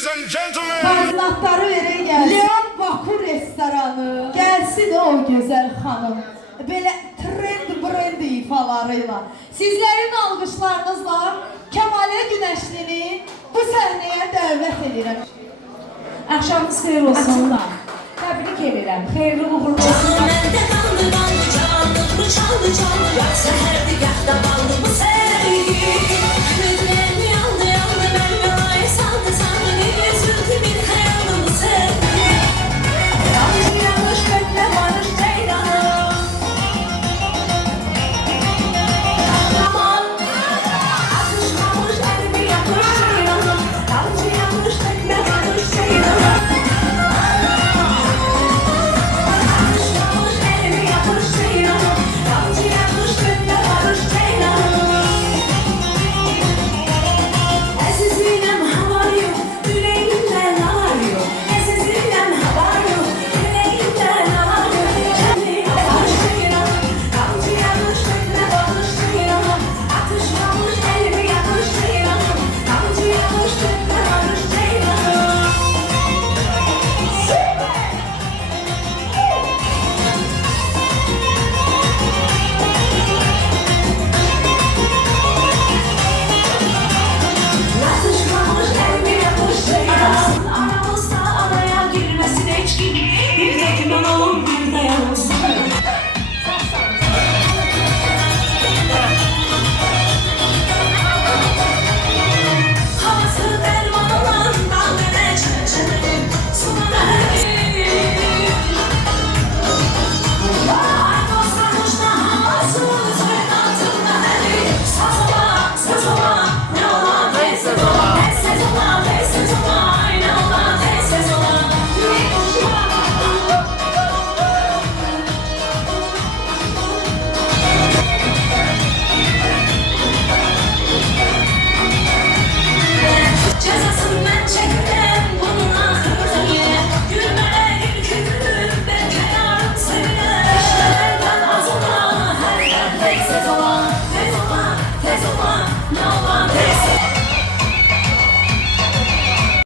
Ladies and gentlemen. Koordinatları verək gəlsin. Leon Baku restoranı. Gəlsin o gözəl xanım. Belə trend ifalarıyla. Sizlərin alqışlarınızla Kəmalə Günəşlini bu səhnəyə dəvət edirəm. Axşamınız xeyir olsun. Təbrik edirəm. Xeyirli uğurlu olsun. Məndə qanlı qaldı, canlı çaldı, can. Yatsa hərdi yaxda qaldı bu sən.